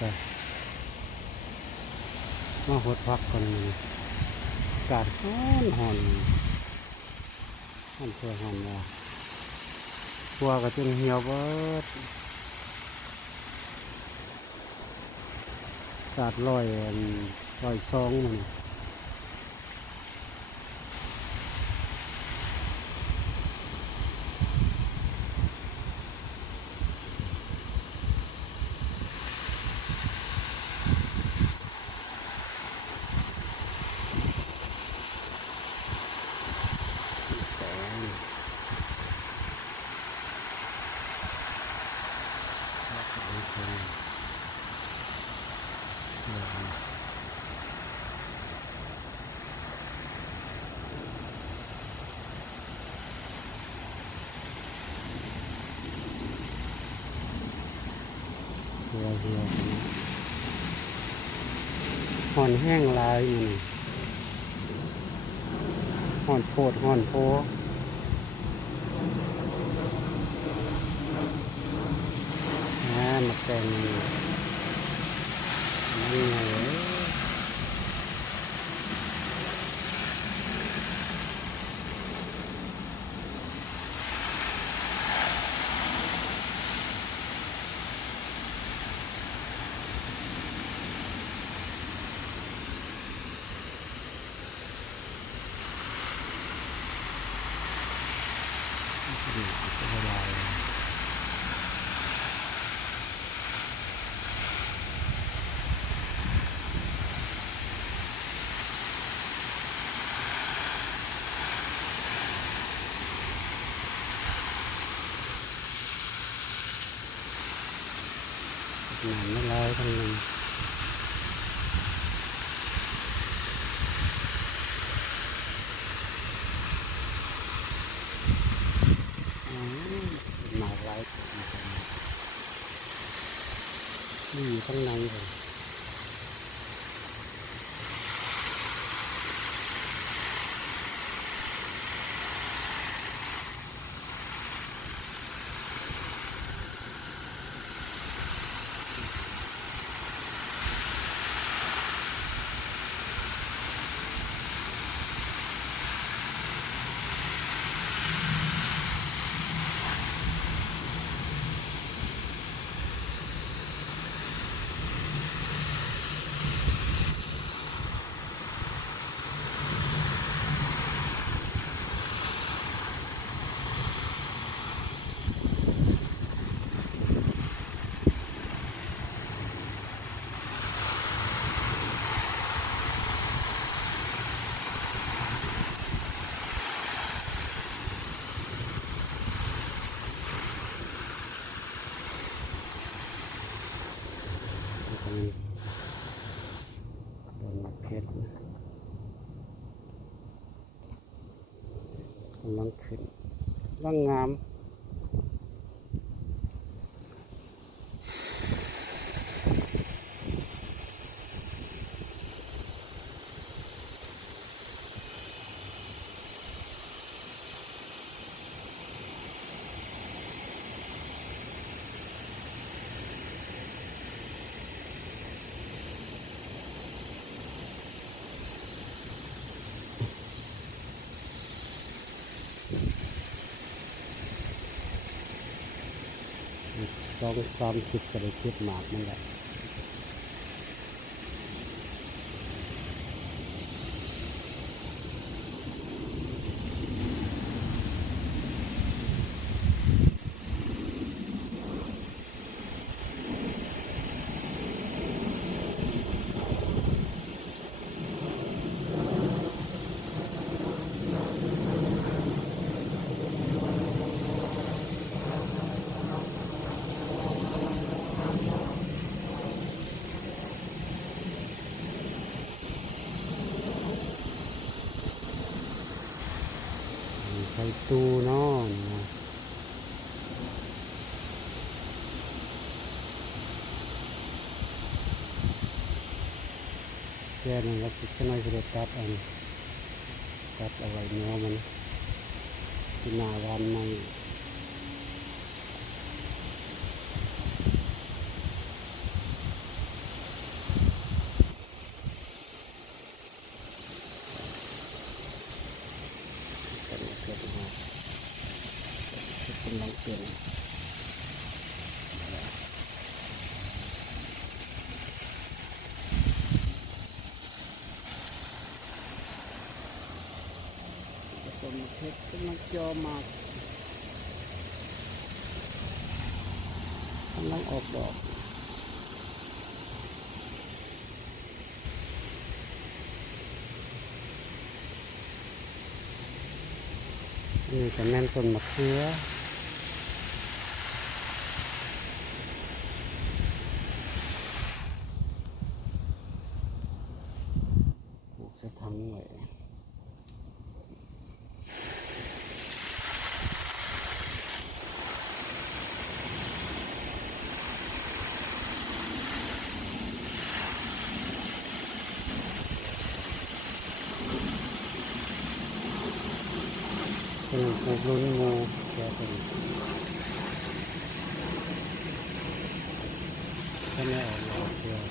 ก็มาหดพักก่อนนี่อากาศร้อนเพื่อหอนว่าครัวก็จนเหี่ยวเบิดอากาศร้อยซองมันเหี่ยวหอนแห้งลายมันหอนโพดหอนโพมาแกงนี่ไงน้ำไม่ไหลทั้งนั้นหนาไหลนี่อยู่ข้างในเลยโดนเพชรกำลังขึ้นร่างงาม2-30ก็ได้เก็บหมากมันแหละใส่ตู้เนาะแค่นี้ก็สิจะน้อยจะได้ตัดเอาไว้เนื้อมันที่หน้าวันใน เป็นต้นเพชรกำลังจอมากกำลังออกดอกนี่จะแม่นต้นมะเขือปลูกใส่ถังไว้เป็นปลูกลุ้นงูแกเป็นก็ไม่ออกดอกเลย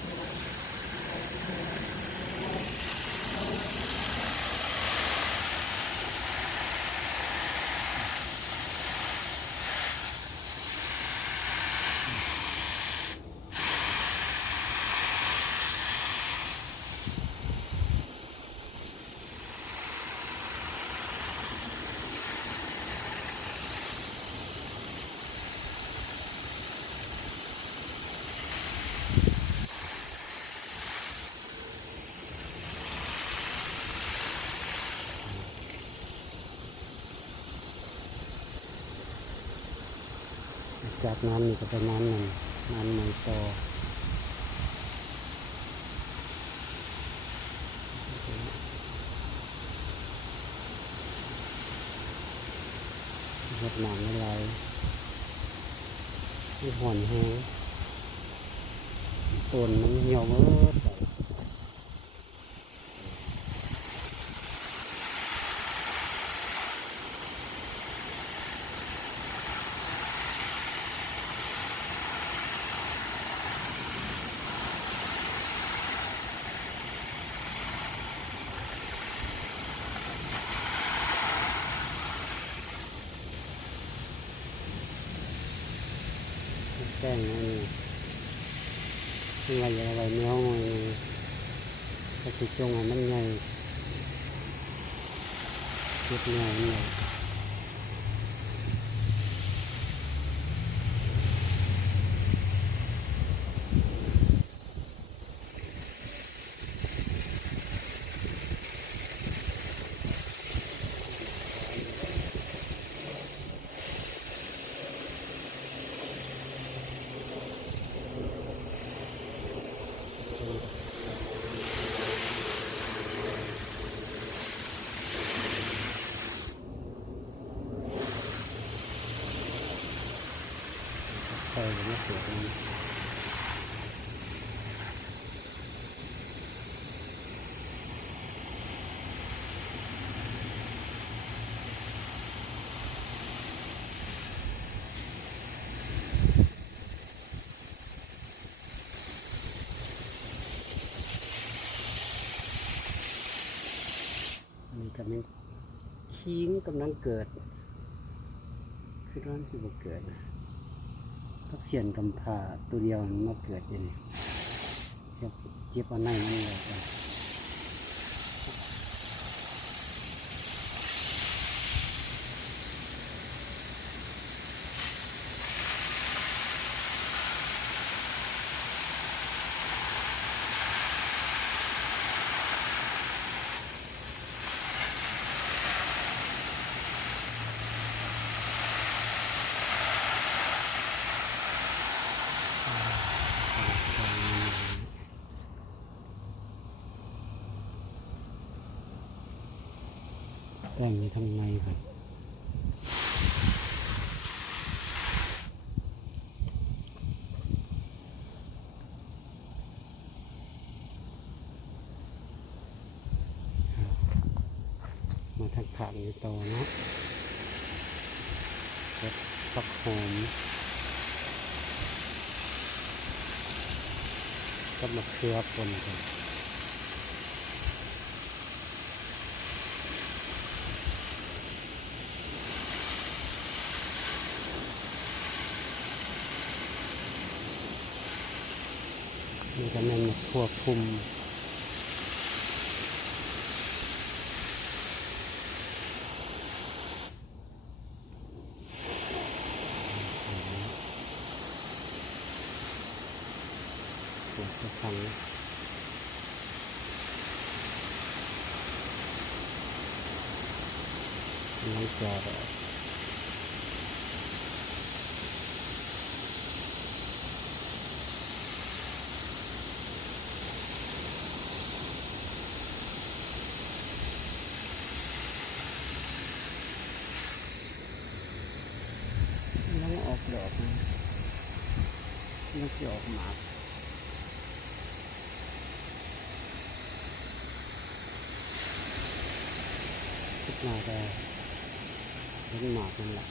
จากนั้นนี่ก็ประมาณนั้นน้ำในต่อรดน้ำไม่ไหลที่ห่อนแห้งต้นมันเหี่ยวเมื่อไปแป้งนี่นี่อะไรอะไรเนื้อมันก็สิจงอ่ะมันใหญ่เก็บใหญ่ใหญ่ใส่มะเขือมันมีกำลังคิงกำลังเกิดคือร้อนสิบเกิดนะก็เสียนกำพร้าตัวเดียวมันมาเกิดอย่างนี้เจ็บเอาในมันเลยกันแต่งทำไงครับมาทักถามในโตเนาะเก็บผักหอมกับมะเขือป่นกัน นี่ก็แม่นพวกคุมพวกกระชังน้องจอดน้องออกดอกนะน้องจะออกหมากคิดมาได้เห็นหมากนั่นแหละ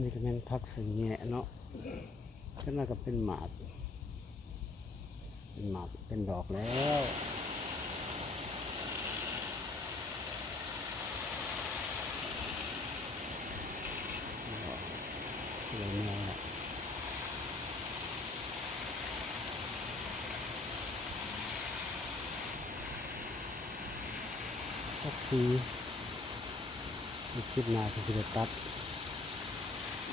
นี่ก็เป็นพักสังแงะเนาะขึ้นมาก็เป็นหมากเป็นดอกแล้วสวยงามพักซีคิดมาก็คือตัด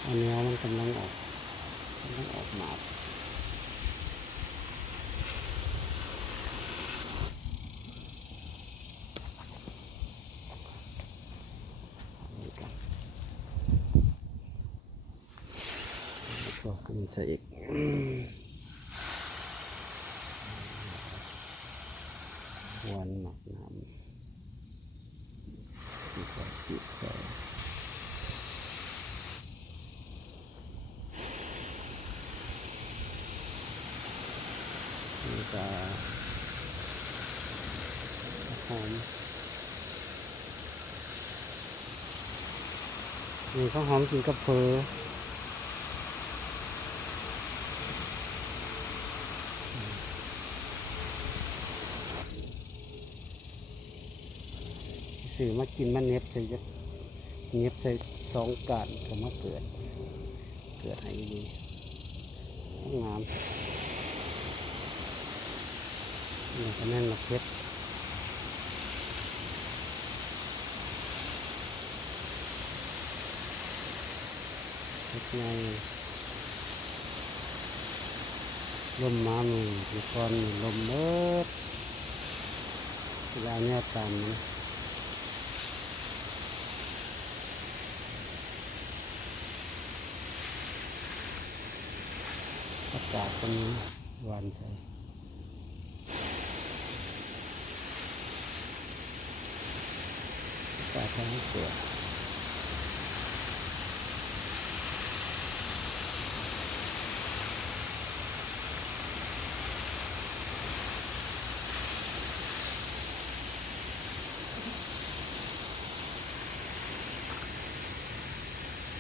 อันนี้มันกำลังออกหมากก็ขึ้นใส่อีกวันหมักน้ำที่ก็ติดใส่นี่ก็หอมนี่ข้าวหอมกินกับเพอสื่อมากินมันเน็บใส่2 กาดก็มาเกิดให้ดีงามนี่ก็แน่นมาเพชรไงลมมามือมีก้อนลมเบิดเวลาเนี่ยตามมันอากาศเป็นหวานใสอากาศทำให้เกิด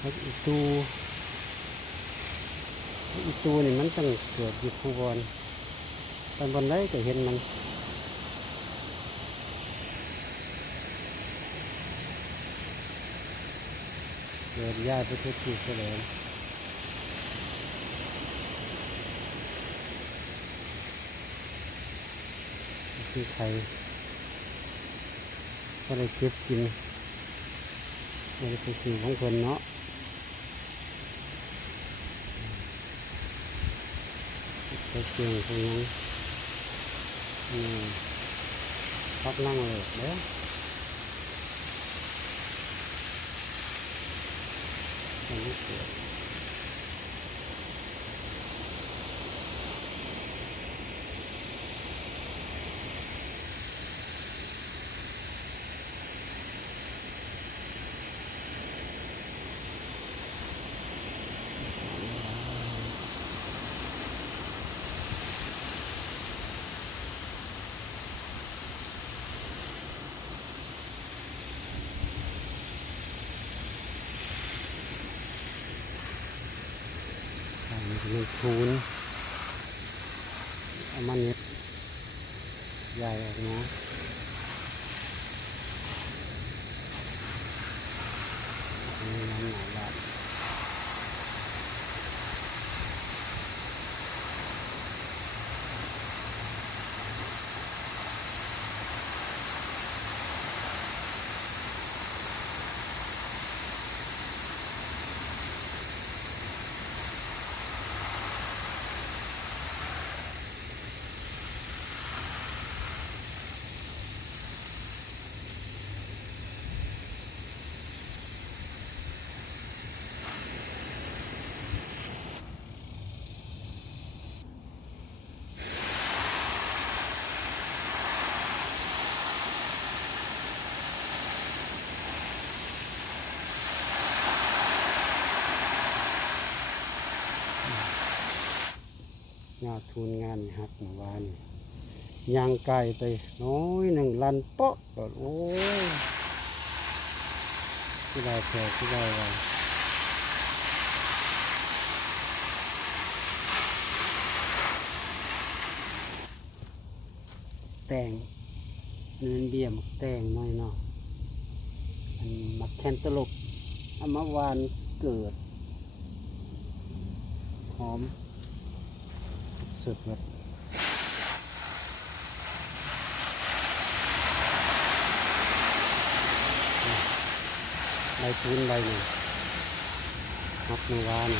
อีตูนี่มันต้องเกิดอยู่คูบอลตอนบนได้ก็เห็นมันเกิดย้ายไปทุกที่เสลยที่ใครก็ได้เก็บกินไม่ได้ไปกินของคนเนาะไปเชียงตรงนั้นพักนั่งเลยเด้อตอนนี้เกิด มันทูนเอามาเน็บใหญ่ออกมาอันนี้น้ำหนาบาดงาทูนงานหักเมื่อวานยางไก่ไปน้อยหนึ่งลันโป๊ะโอ้ยที่ได้แค่ที่ได้ไว้แต่งเนื้อเบี้ยมแต่งหน่อยเนาะอันมักแคนตลบเอามาวานเกิดหอมสุดแบบใบทูนใบหนึ่งหักเมื่อวาน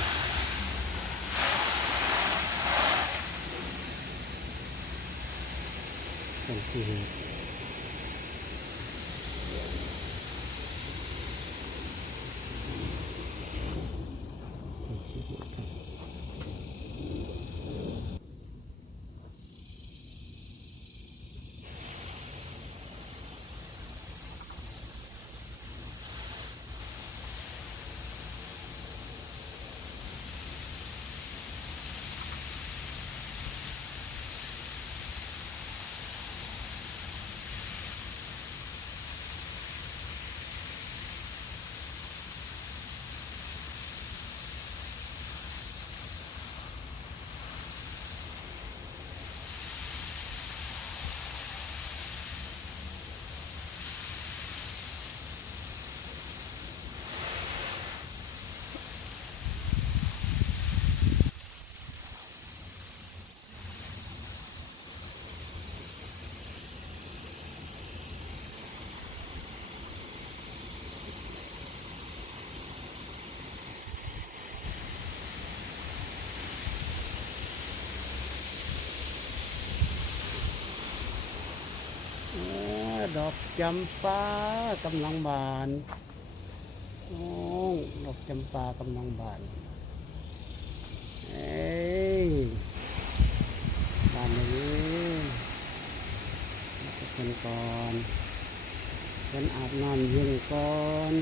เป็นที่เหตุดอกจำปากำลังบานโอ้ดอกจำปากำลังบานเอ้ยบานเลยจะเป็นก่อนเป็นอาบน้ำเย็นก่อน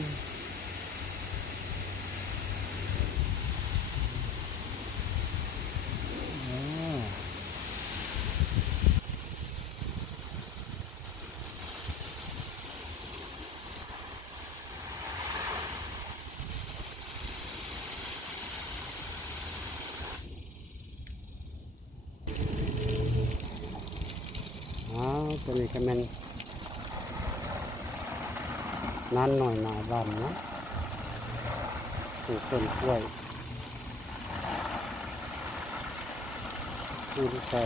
ตัวนี้ก็มันนานหน่อยหนาบ้านนะปลูกต้นกล้วยปลูกไก่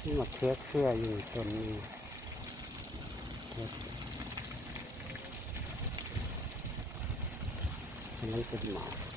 ที่มาเครืออยู่ต้นนี้กำลังเป็นหมาก